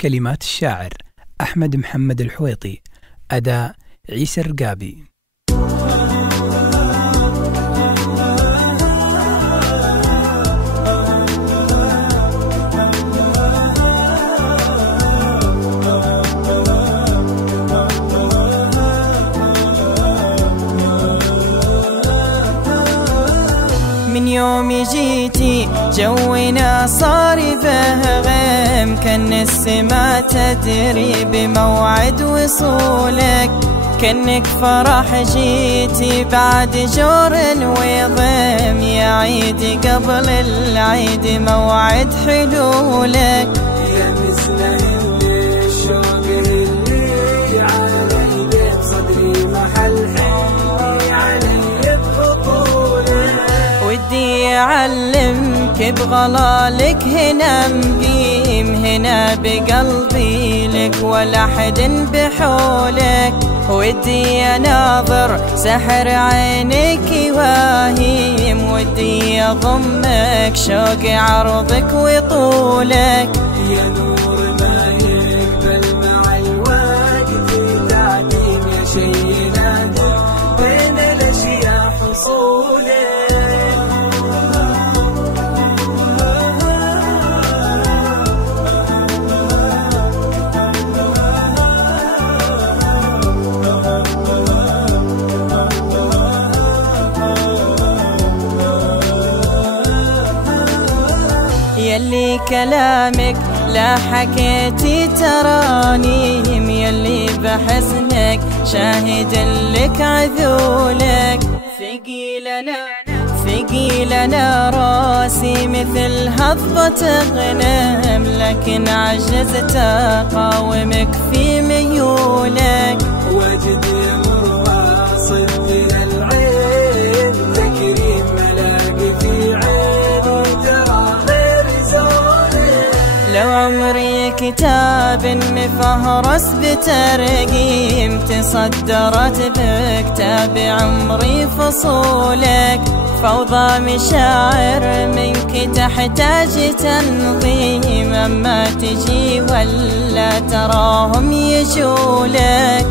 كلمات الشاعر أحمد محمد الحويطي، أداء عيسى الرقابي. من يوم جيتي جونا صار فهم، كان السما تدري بموعد وصولك، كأنك فرح جيتي بعد جور وضم، يا عيد قبل العيد موعد حلولك، يا مثل الشوق اللي علي بصدري محل حلمي علي بخطولك، ودي أعلمك بغلالك هنا مقيم، هنا بقلبي لك ولا حد بحولك، ودي أناظر سحر عينك واهيم، ودي أضمك شوق عرضك وطولك، يا نور ما يقبل مع الوقت تعديم، يا شي نادر بين الأشياء حصولك. يلي كلامك لا حكيتي ترانيم، يلي بحسنك شاهد لك عذولك، ثقيلنا راسي مثل هضبة غنم، لكن عجزت أقاومك في ميولك، وجد يمر واصل إلى العين، تكريم ملاقي في عيني ترى غير زولك، لو عمري كتاب مفهرس بترقيم، تصدرت بكتاب عمري فصولك، فوضى مشاعر منك تحتاج تنظيم، أما تجي ولا تراهم يجولك،